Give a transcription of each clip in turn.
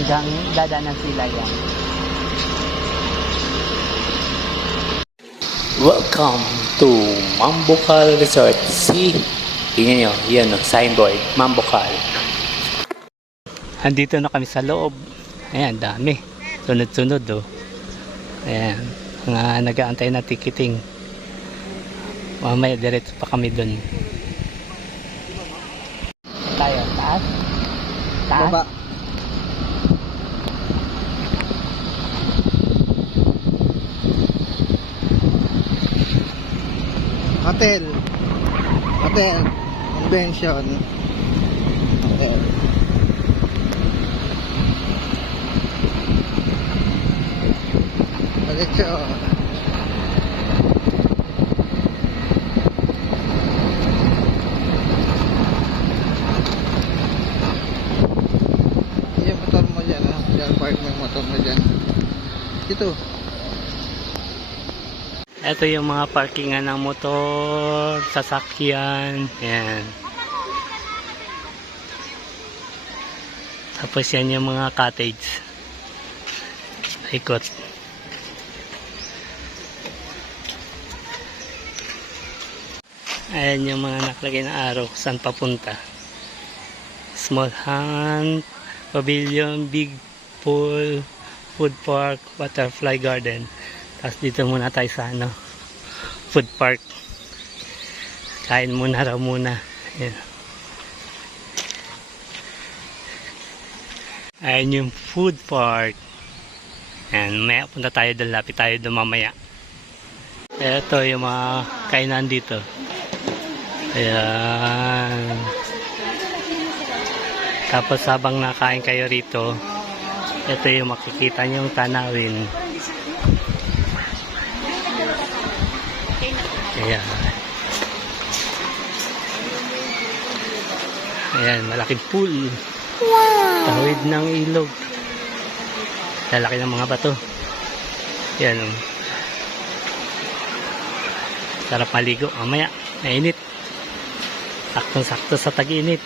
hanggang dadaanan sila yan. Welcome to Mambucal Resort. See? Tingnan nyo, yan o, signboard, Mambucal. Andito na kami sa loob. Ayan, dami. Sunod-sunod o. Ayan, mga nag-aantay na ticketing. Mamaya diretso pa kami dun. Tayo, taas? Taas? Baba. Hotel. Hotel. Convention. Hotel. Diretso. Yung motor mo dyan, ha? Diyan, park mo yung motor mo dyan. Dito. Ito yung mga parkingan ng motor, sasakyan. Ayan. Tapos yan yung mga cottage. Ikot. Ayan yung mga nakalagay na araw saan papunta. Small Hunt, Pavilion, Big Pool, Food Park, Butterfly Garden. Tapos dito muna tayo sa Food Park. Kain muna raw muna. Ayan. Ayan yung Food Park. Ayan, maya punta tayo doon. Lapit tayo doon mamaya. Ito yung mga kainan dito. Ayan. Tapos habang nakain kayo rito, ito yung makikita nyong tanawin. Ayan. Ayan, malaking pool. Wow! Tawid ng ilog. Lalaki ng mga bato. Ayan. Sarap maligo. Mamaya, mainit. Saktong-sakto sa tag-init.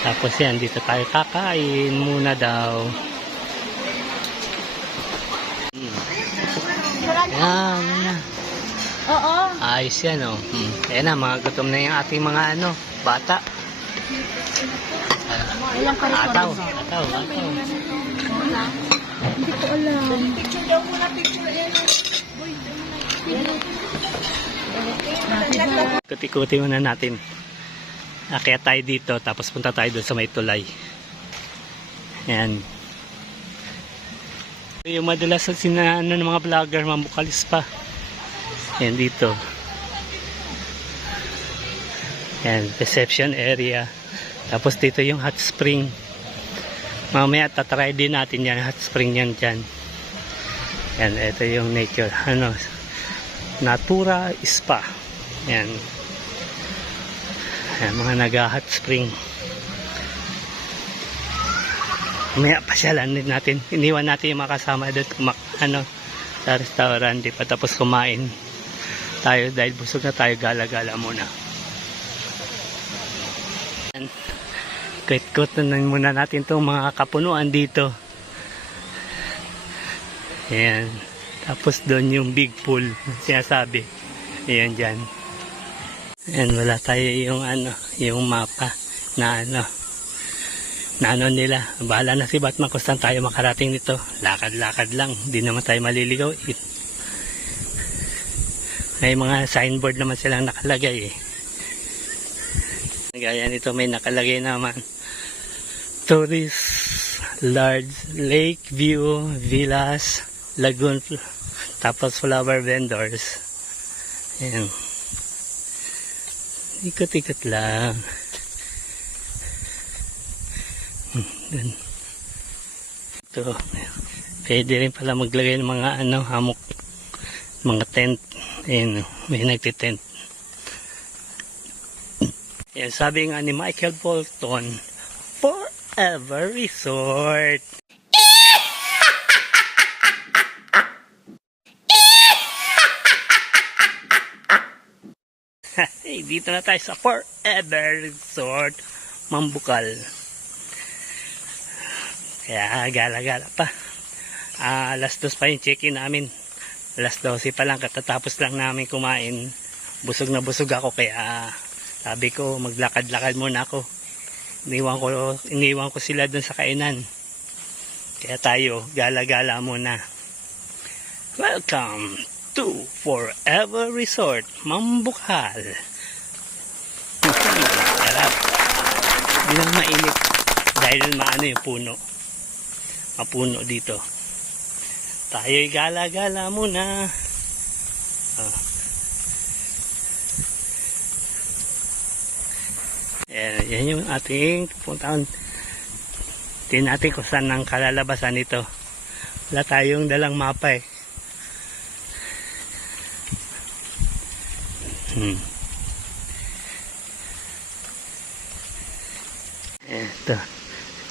Tapos yan, dito tayo kakain muna daw. Ayan. Oo. Ayos yan o. Ayan na, mga gutom na yung ating mga bata. Ilang karito Ataw. na? Ataw. Hindi ko alam. Picture daw muna, picture. Kuti-kuti muna natin. Kaya tayo dito, tapos punta tayo doon sa may tulay. Ayan. Yung madalas ng mga vlogger, mambukalis pa. Ayan dito. Ayan, reception area. Tapos dito yung hot spring. Mamaya tatry din natin yan, hot spring yan dyan. Ayan, ito yung nature. Natura Spa. Ayan. Ayan, mga naga-hot spring. Mamaya pasyalan din natin. Iniwan natin yung makasama doon sa restaurant. Di pa tapos kumain tayo dahil busog na tayo. Gala-gala muna. Kut-kut na muna natin itong mga kapunuan dito. Ayan. Tapos doon yung big pool sinasabi. Ayan dyan. Ayan, wala tayo yung yung mapa na nila. Bahala na si Batman kung saan tayo makarating nito. Lakad-lakad lang. Hindi naman tayo maliligaw. May mga signboard naman silang nakalagay eh. Gaya nito may nakalagay naman. Tourist Large Lake View Villas Lagoon. Tapos flower vendors. Ayan. Ikot-ikot lang. Ito. Pwede rin pala maglagay ng mga hamok. Mga tent. Ayan. May nagtitent. Ayan. Sabi nga ni Michael Bolton, Forever Resort. Okay, dito na tayo sa Forever Resort Mambukal. Kaya gala-gala pa. Alas 2 pa yung check-in namin. Alas 12 pa lang, katatapos lang namin kumain. Busog na busog ako, kaya sabi ko maglakad-lakad muna ako. Iniwan ko sila dun sa kainan. Kaya tayo gala-gala muna. Welcome to Forever Resort Mambukal. Sarap. Hindi lang mainit dahil maano yung puno. Mapuno dito. Tayo'y gala-gala muna. Yan yung ating pupuntahan. Tingnan natin kung saan ang kalalabasan nito. Wala tayong dalang mapa eh.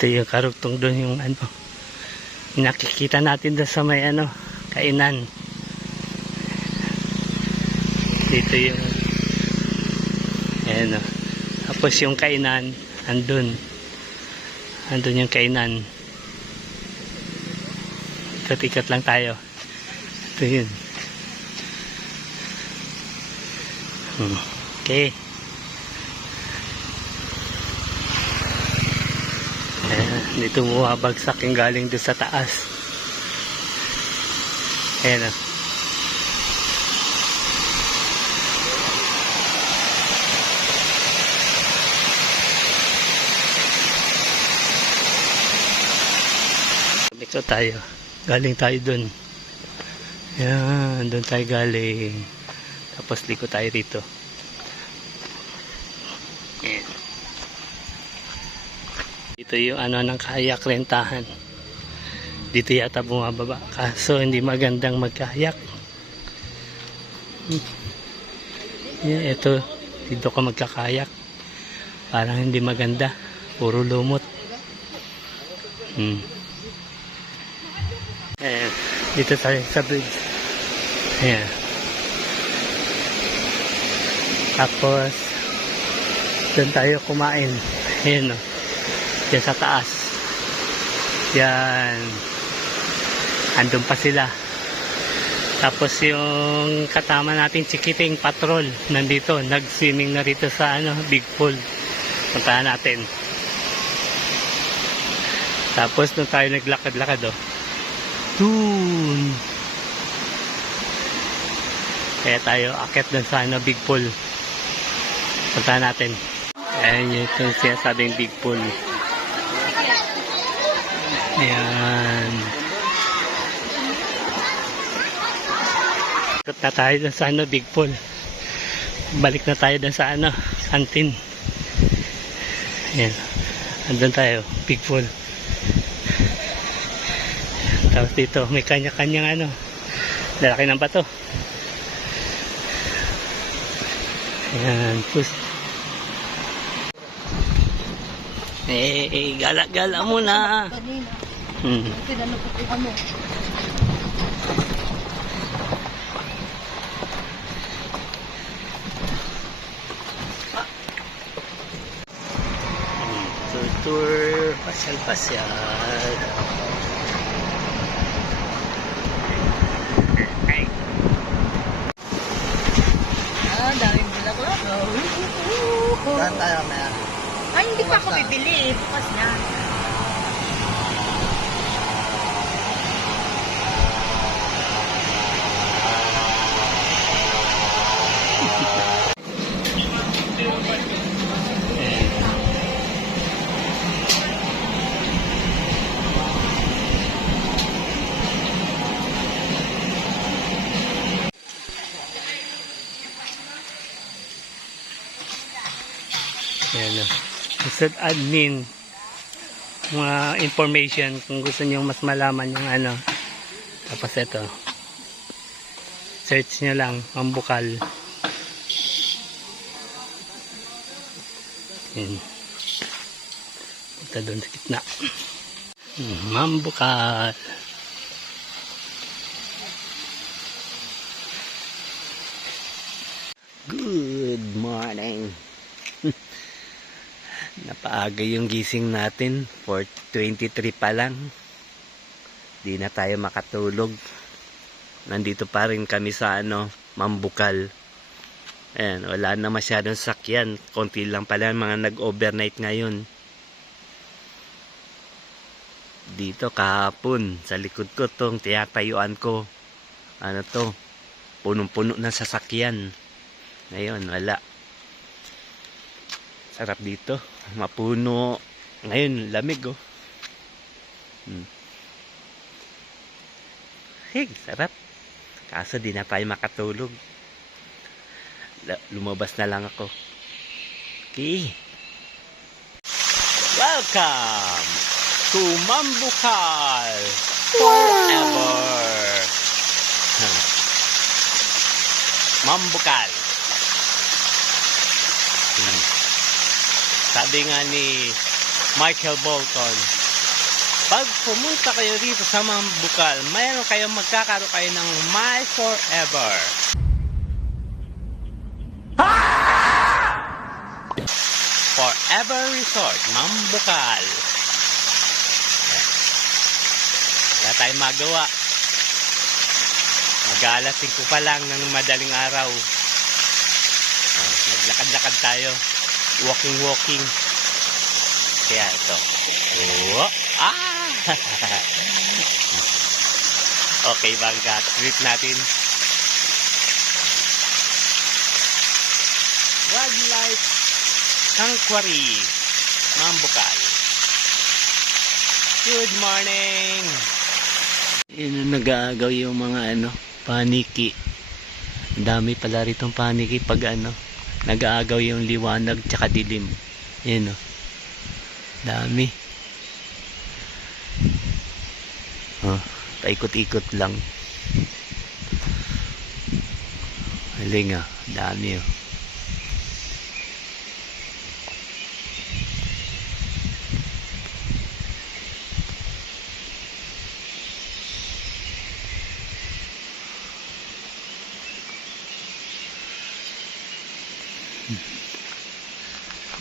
Ito yung karugtong doon yung ano. Nakikita natin doon sa may ano, kainan. Dito yung ayan o. Tapos yung kainan andun yung kainan. Ikot-ikot lang tayo. Ito yun. Okay. Dito bumabagsak yung galing doon sa taas. Ayan o. Ito tayo. Galing tayo doon. Ayan. Doon tayo galing. Tapos liko tayo rito. Ayan. Dito yung ano ng kayak rentahan. Dito yata bumababa. Kaso hindi magandang magkayak. Ito. Dito ka magkakayak. Parang hindi maganda. Puro lumot. Ayan. Dito tayo sa bridge. Ayan. Tapos doon tayo kumain. Ayan o. Yan sa taas. Yan. Andun pa sila. Tapos yung katama natin Chikiting Patrol nandito. Nag-swimming na rito sa ano, big pool. Puntahan natin. Tapos doon tayo naglakad-lakad o. Doon. Kaya tayo akit doon sa ano, big pool. Puntahan natin. Ayan yung itong sinasabing big pool. Ayan. Ikot na tayo dun sa ano, big pool. Balik na tayo dun sa ano, kantin. Ayan. Andun tayo, big pool. Tapos dito, may kanya-kanyang ano, lalaki ng bato. Ayan, push. Gala-gala muna. Tinanong ko kung ano. Tour, pasyal-pasyal. Daming bulaklak. Saan tayo mamaya? Ay, hindi pa ako bibili. Bukas na. Ayan o. Resort admin. Mga information kung gusto nyo mas malaman yung ano. Tapos ito. Search nyo lang. Mambukal. Ayan. Punta doon sa gitna. Mambukal. Good morning. Napaaga yung gising natin. 4:23 pa lang. Di na tayo makatulog. Nandito pa rin kami sa Mambukal. Ayan, wala na masyadong sakyan. Konti lang pala mga nag-overnight ngayon. Dito kahapon, sa likod ko tong tinatayuan ko. Ano to? Punong-puno ng sasakyan. Ngayon, wala. Sarap dito. Mapuno. Ngayon, lamig oh. Hey, sarap. Kaso di na tayo makatulog. Lumabas na lang ako. Okay. Welcome to Mambukal Forever. Mambukal. Sabi nga ni Michael Bolton, pag pumunta kayo dito sa Mambukal, mayroon kayong magkakaroon kayo ng My Forever. Forever Resort, Mambukal. Wala tayong magawa. Mag-aalas 5 pa lang ng madaling araw. Naglakad-lakad tayo. Walking. Kaya ito. Okay, bangga. Trip natin. Wildlife Sanctuary, Mambukal. Good morning. Yun, nag-aagaw yung mga paniki. Ang dami pala ritong paniki pag nag-aagaw yung liwanag tsaka dilim. Yan dami. Paikot-ikot lang. Haling dami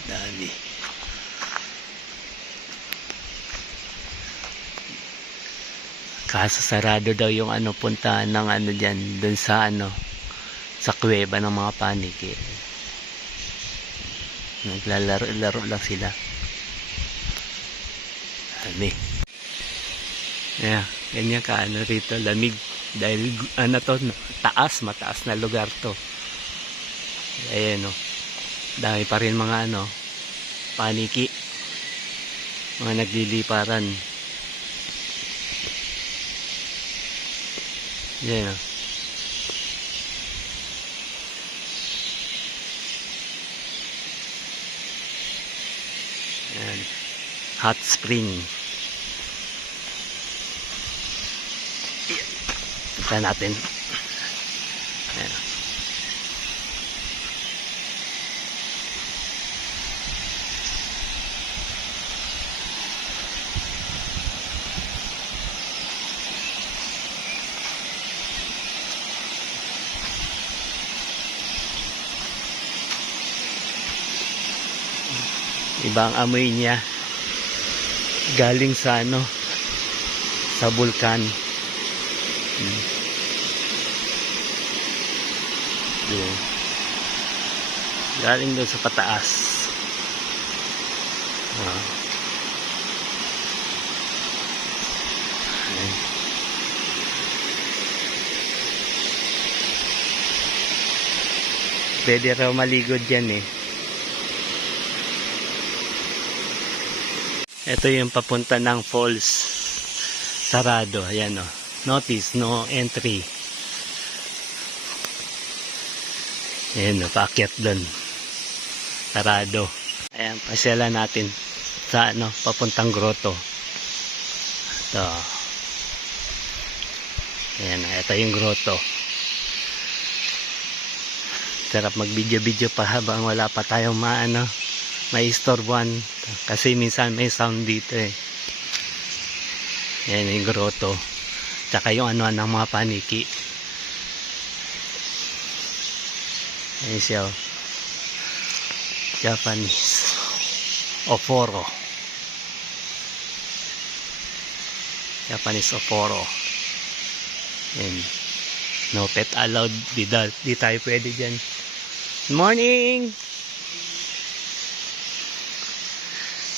dami. Kaso sarado daw yung puntahan ng dyan, dun sa sa kuweba ng mga paniki. Naglalaro-laro lang sila. Dami. Yeah, ganyan ka rito, lamig. Dahil mataas na lugar to. Ayan dami pa rin mga paniki, mga nagliliparan. Yan yan, hot spring. Tignan natin. Yan. Ibang amoy niya galing sa sa bulkan. Galing doon sa pataas. Pwede raw maligo dyan Ito yung papunta ng falls. Sarado. Ayan Notice, no entry. Ayan paakyat doon. Sarado. Ayan, pasyalan natin sa papuntang grotto. Ito. Ayan, ito yung grotto. Sarap mag-video-video pa habang wala pa tayong may istorbuhan kasi minsan may sound dito Yan yung grotto. Tsaka yung ng mga paniki. Ayan siya. Oh. Japanese. Oforo. Japanese Oforo. And no pet allowed. Di tayo pwede dyan. Good morning!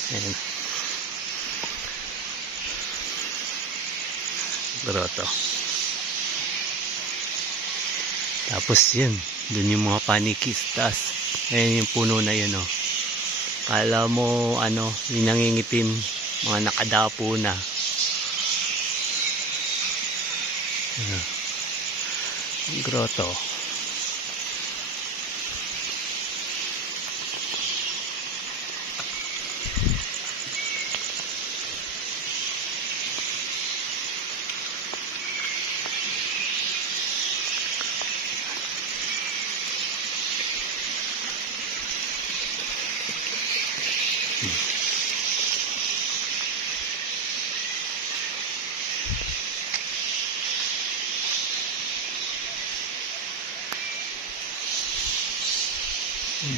Ayan. Grotto. Tapos yun. Dun yung mga panikistas. Ayan yung puno na yun, oh. Kala mo, ano, yung nangingitim. Mga nakadapo na. Grotto.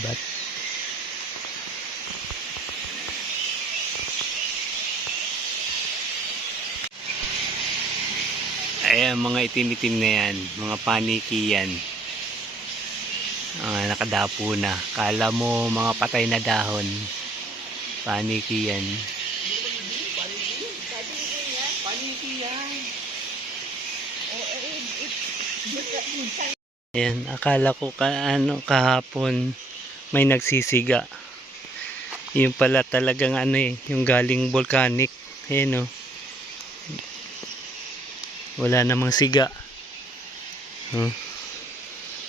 But ayan, mga itim-itim na yan, mga paniki yan, nakadapo na. Kala mo mga patay na dahon, paniki yan. Ayan, akala ko kahapon may nagsisiga. Yung pala talagang yung galing volcanic. Ayan, oh. Wala namang siga.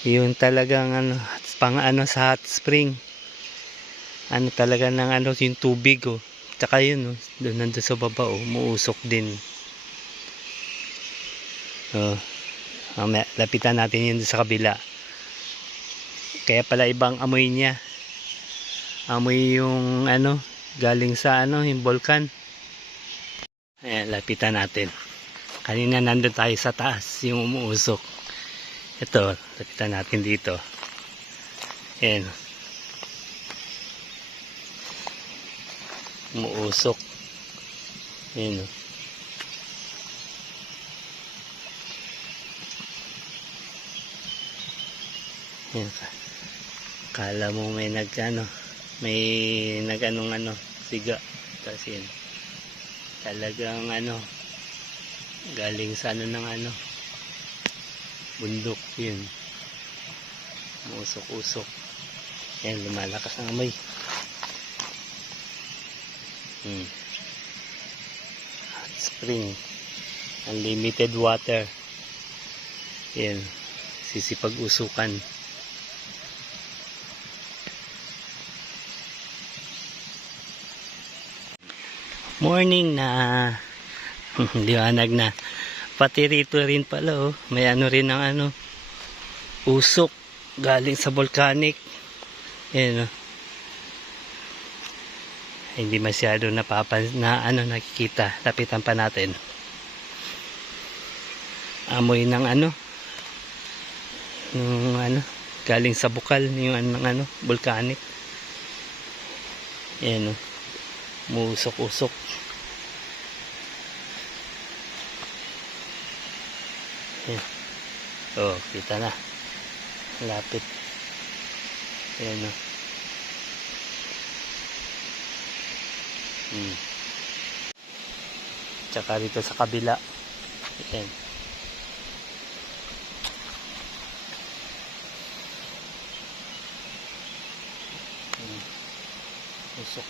Yung talagang sa hot spring. Talaga ng yung tubig, oh. Tsaka yun, oh, doon nandun sa baba, oh, umuusok din. Lapitan natin yun sa kabila. Kaya pala ibang amoy niya. Amoy yung galing sa yung volcan. Ayan, lapitan natin. Kanina nandun tayo sa taas, yung umuusok. Ito, lapitan natin dito. Ayan. Umuusok. Ayan. Ayan. Kala mo may siga. Kasi talagang galing sa bundok yun. Usok-usok. Ayan, lumalakas ang amoy. Hot spring. Unlimited water. Ayan, sisipag-usukan. Morning na. Liwanag na. Pati rito rin pala, oh. May rin ng usok galing sa volcanic. Ayan, oh. Hindi masyado nakikita. Lapitan pa natin. Amoy ng galing sa bukal yung volcanic. Ayan, oh. Muusok-usok. Ayan. Oh, kita na. Lapit. Ayan, oh. Tsaka dito sa kabila. Ayan. Usok.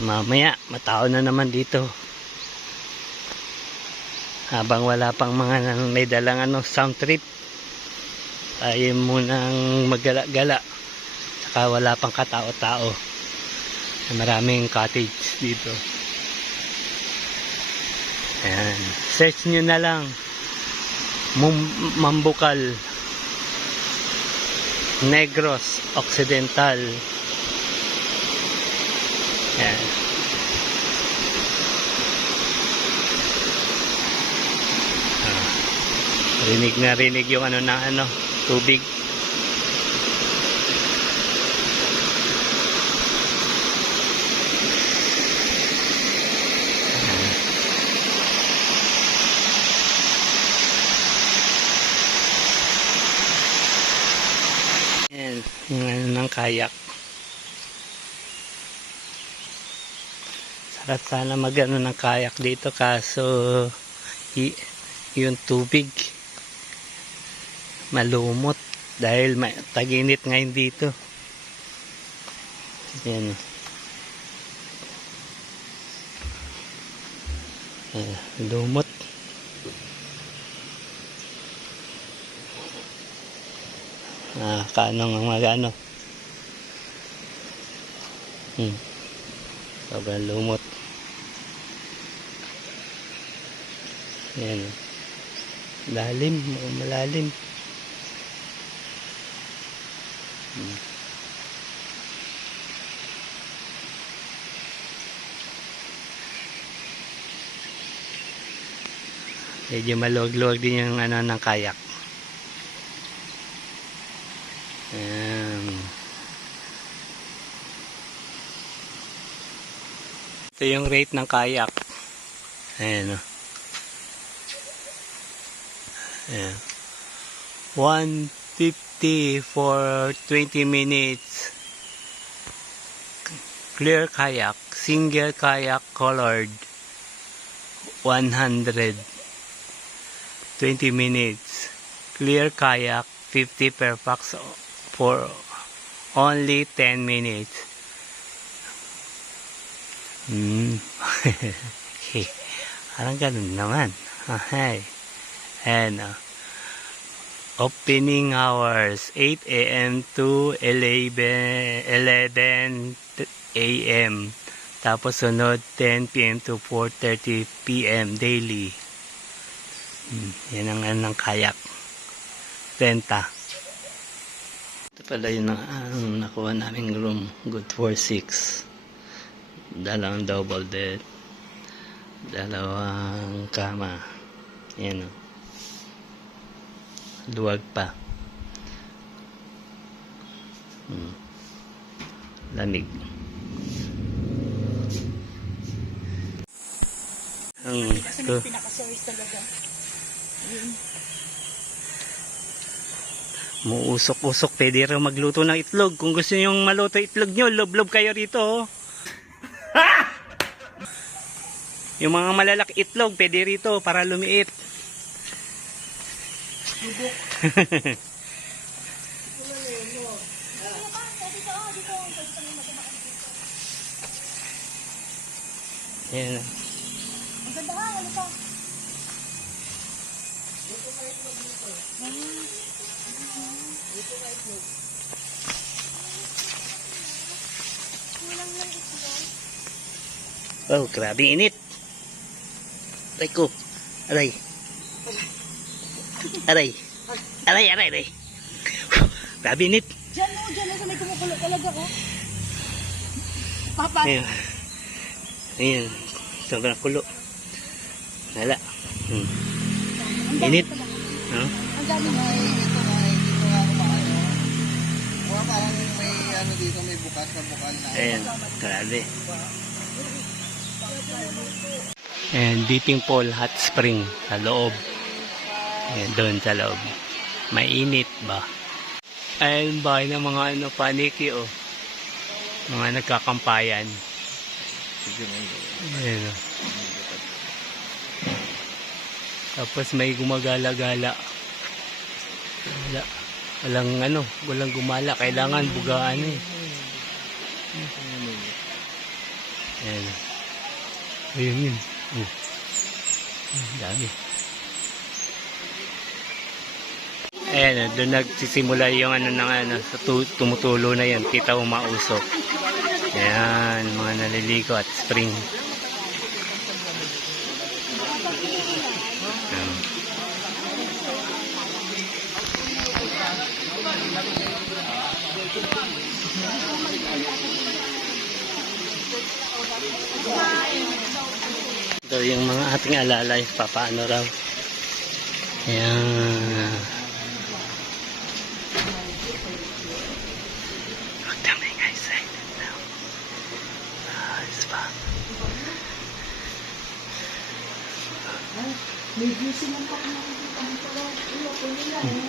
Mamaya, matao na naman dito. Habang wala pang mga may dalang sound trip. Tayo munang maggala-gala. Saka wala pang katao-tao. Maraming cottage dito. Ayan. Search nyo na lang. Mambukal. Negros Occidental. Ayan. Rinig na rinig yung ano na ano, tubig. Ayan, yung ano ng kayak. Sarap sana mag-ano ng kayak dito kaso yung tubig malumot dahil tag-init ngayon dito. Ayan. Lumot. Kanong ang magano. Sobrang lumot. Ayan. Lalim, malalim. Medyo maluwag-luwag din yung ano ng kayak. Ito yung rate ng kayak. Ayan o. Ayan. 150 for 20 minutes. Clear kayak. Single kayak colored. 100. 20 minutes. Clear kayak 50 per pax for only 10 minutes. Parang ganun naman. Okay. And opening hours 8 a.m. to 11 a.m. Tapos sunod 10 p.m. to 4:30 p.m. daily. Yan ang ng kayak. Renta. Ito pala yung nakuha naming room. Good for 6. Dalawang double bed. Dalawang kama. Yan o. Luwag pa. Lamig. Kasi may pinaka-source talaga. Muusok-usok. Pwede rin magluto ng itlog. Kung gusto nyo maluto itlog nyo, lob-lob kayo rito. Yung mga malalaki itlog, pwede rito para lumiit. Ayan. Ang ganda ka, ano pa? Oh, grabe init. Aray ko. Aray. Aray. Aray, aray, aray. Grabe init. Diyan sa may kumukulo talaga ko. Papa. Ayan. Ayan. Sobrang kulo. Wala. Init. No? Ang dami na. Dito nga kumain. Parang may ano dito, may bukas na bukal na. Ayan. Grabe. And Dipping Pool Hot Spring sa loob. Ayan, doon sa loob. Mainit ba? Ayan ba ng mga ano, paniki o. Mga nagkakampayan. Ayan o. Tapos may gumagala-gala. Walang gumala. Kailangan bugaan eh. Ayan. Ayun yun. Dami. Ayan, doon nagsisimula yung sa tumutulo na yun. Kita umausok. Ayan, mga naliligo at spring. Ito yung mga ating alalay, papaano raw. Ayan. Huwag na may guys. Silent now. Spa. May view silang pa kung nakikita mo pala. Ulo ko nila eh.